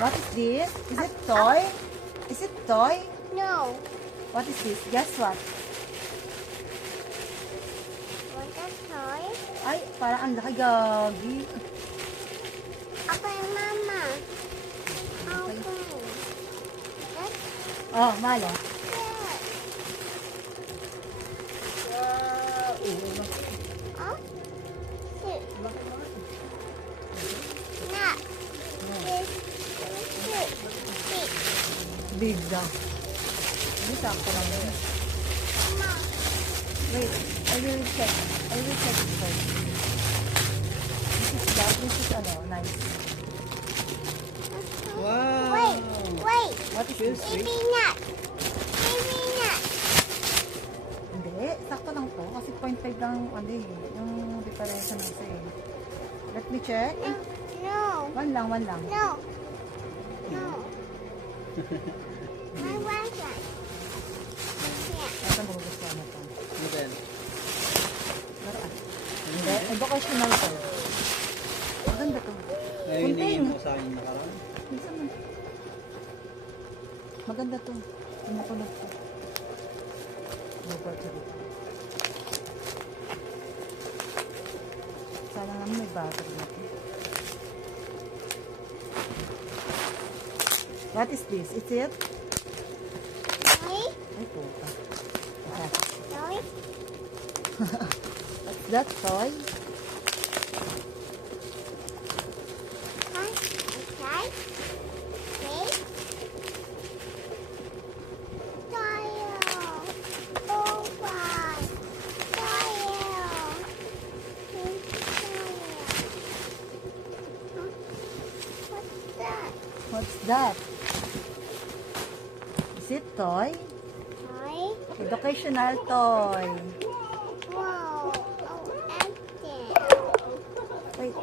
What is this? Is it toy? Is it toy? No. What is this? Guess what? Want a toy? Ay, parang ang laki gagi. Okay, Mama. Okay. Okay. That's Oh, malo. it. Wow. Oh? Sit. Not. This. Sit. Sit. Big lang. Hindi, sakto lang yun. Mama. Wait, I will check. I will check it first. This is ano, nice. Wow. Wait. What is Feels this? sweet. Baby nut. Baby nut. Hindi, sakto lang to. Kasi 0.5 lang, ano eh, yung diferensya ng isa eh. Let me check. No. One lang. No. No. I want one. Yeah. Ito magugustuhan na to. Ano din? Laruan. Hindi, educational to. Maganda to. Ay, Kunting. hinihingi mo sa akin nakaraan. Minsan man. Maganda to. Tumukulog to. Sana naman may battery na to. What is this? Is it? Toy? Ay, puta. Okay. Toy? What's that toy? Toy? Okay. Okay. Toy. Oh, wow. Toy. What's that? What's that? Is it toy? Toy? Educational toy. Wow. Oh, empty. Wait.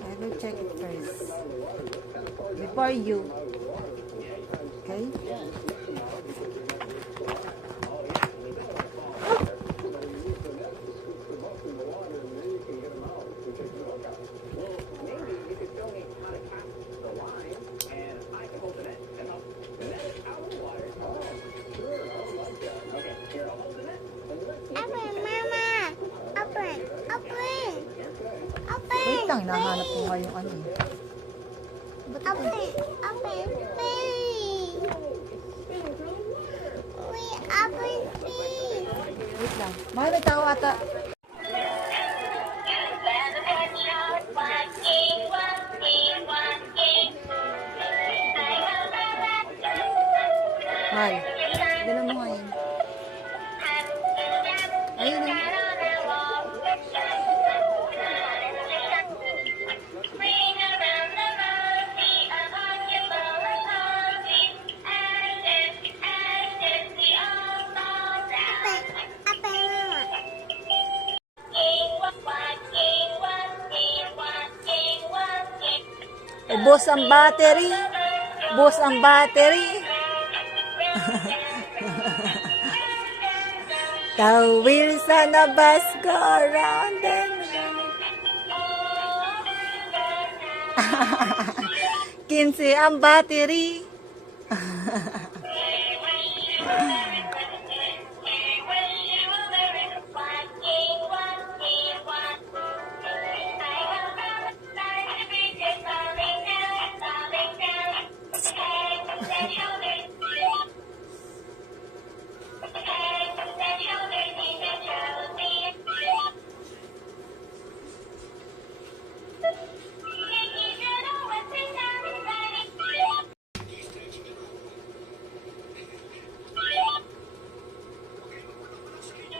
I will check it first. Before you. Okay? Open, Mama. Open. Open. Open. Wait lang, hinahanap ko nga yung ano eh. Ba't ito? Open. Open. Please. Wait, open, please. Wait lang. Mahal, may tao ata. Mahal. Dala mo nga yun. Ayun na. Open, Mama. Ubos ang battery. Ubos ang battery. The wheels on the bus go round and round. 15 ang battery.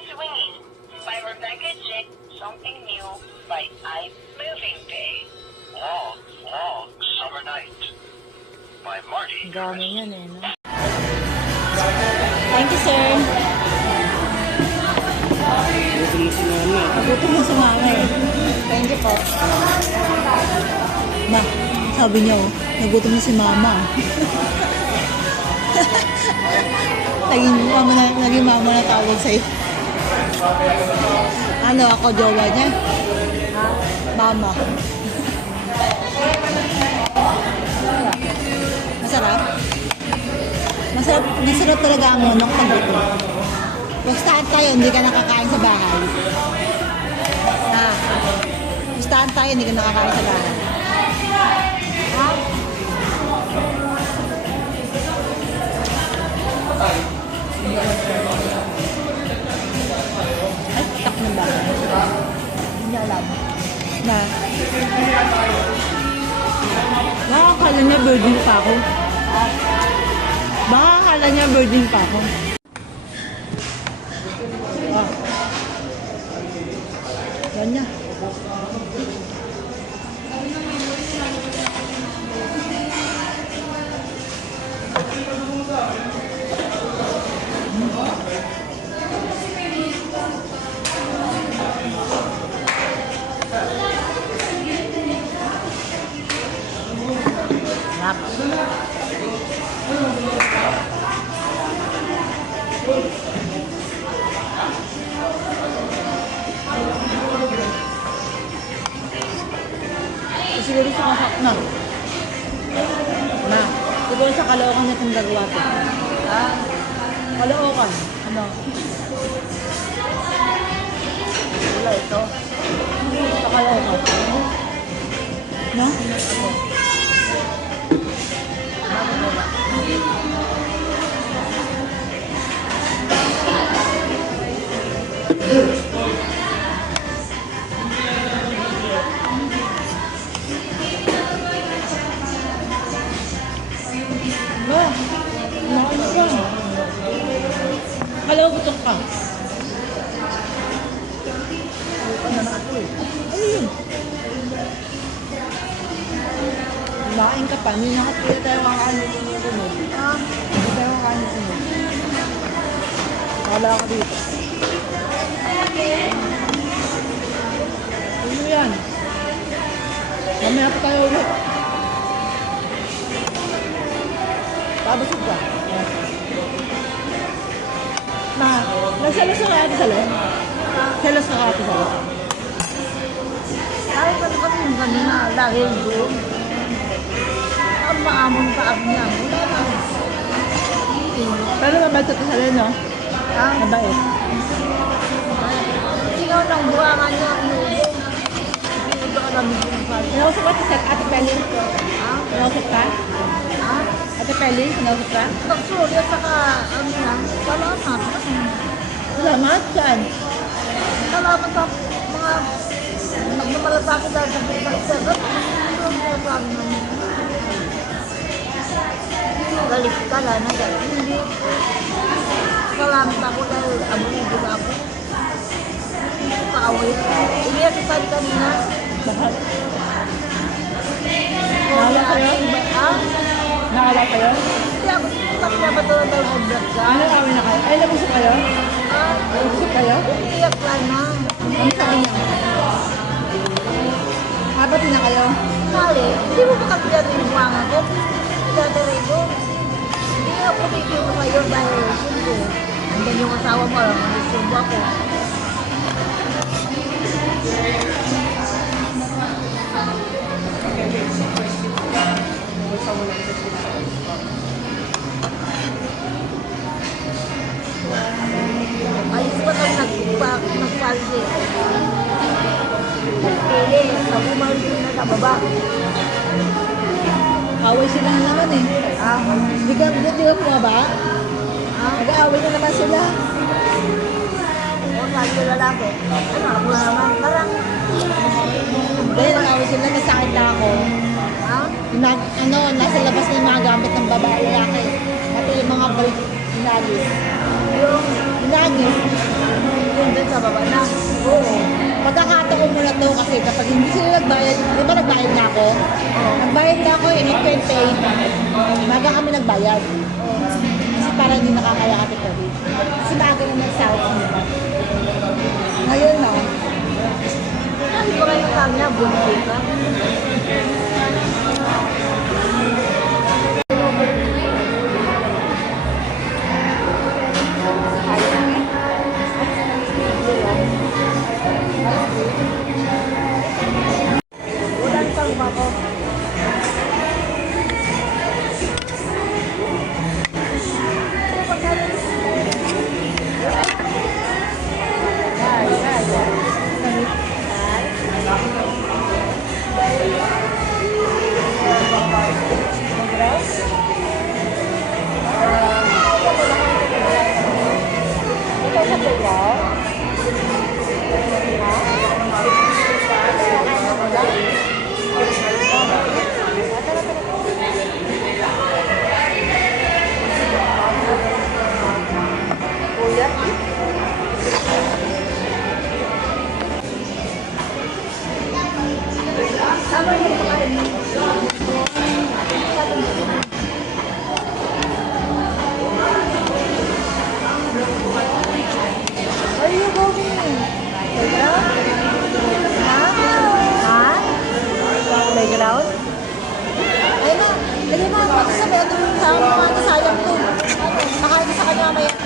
Swinging by Rebecca J. Something New by Ice Moving Day. Long, long summer night by Marty. Ang dami yan eh, no? Thank you, sir. Gusto mo si mama. Nagutom mo sa mama eh. Thank you po. Ma, sabi niya oh, nagutom na si mama. Naging mama na tawag sa'yo. Ano, ako jowa niya? Mama. Masarap. Masarap talaga ang manok na dito. Pustahan tayo, hindi ka nakakain sa bahay. Ha? Pustahan tayo, hindi ka nakakain sa bahay. Ha? Ay, tak ng bahay. Hindi niya alam. Na? Nakakala niya virgin pa ako. Baka akala niya virgin pa ako. Ah. Yan niya. Sarap. Siguro sa kasak na. Na. Siguro sa Caloocan niya itong gagawa ko. Ha? Caloocan. Ano? Wala ito. Sa Caloocan. No? Kala ko gutom ka. Ayun. Lain ka pa. Hindi nakapila tayo kakain yung sunod. Hindi tayo kakain yung sunod. Kala ka dito. Ano yan? Mamaya pa tayo ulit. Pabasog ka. Na, nagselos na kaya ito sa loob? Selos na kaya ito sa loob? Ay, kasi kami yung kanina, lagi yung doon. Ang maamon pa ako niya. Wala na. Pero mabait ito sa loob, no? Ha? Mabait. Ikaw lang buwangan niya ang loob. Ito ka namin yung pala. Pinausap ka sa Ate Peli? Ha? Pinausap ka? Ha? Ate Peli, pinausap ka? Nagsulit at saka, ano yan, salamat. Salamat, saan? Salamat sa mga nagmamalata ko dahil sa pagsasagot. Galit ka lang na dahil hindi. Salamat ako dahil abulido na ako. Paaway. Umiyak ka kanina. Bakit? Nakala kayo? Ha? Nakala kayo? Hindi ako pagkabatulan daw mag-block ka. Ano kami na kayo? Ay, nag-usap kayo? Ha? Nag-usap kayo? Umiyak ka na. Ano sabi niya? Habati na kayo? Sali, hindi mo ba kapila rin yung mga ko? Pinadari ko. Hindi ako titiyo kayo dahil siyempre, andyan yung asawa mo, manisumbo ako. Ayos ba tayo nagpalsi? Nagpili, nabumalsi na sa baba. Away sila na naman eh. Hindi ka bumaba? Nag-aaway na naman sila. O, sabi ko lalaki. Ano, ako na naman. Parang, Hindi, nag-aaway sila. Nasakit na ako. ha? Nasa labas na yung mga gamit ng babae lalaki. Pati yung mga break, inagis. Yung, Inagis. yung dun sa baba na. Oo. Pagkakataon mo na to kasi kapag hindi sila nagbayad, di ba nagbayad na ako? Nagbayad na ako yung 28. Maga kami nagbayad. Kasi para hindi nakakaya kami ko. Kasi maaga na nag-sahod kami. Ngayon na. Ano ba kayo sabi niya? Bunti ka? Ulan pang bako. Tama yung pagkain mo. Where are you going? Playground? Ha? Ha? Playground? Ayun na, lagyan mo ang pati sa bed. Sayang mo nga, sayang to. Nakain sa kanya mamaya.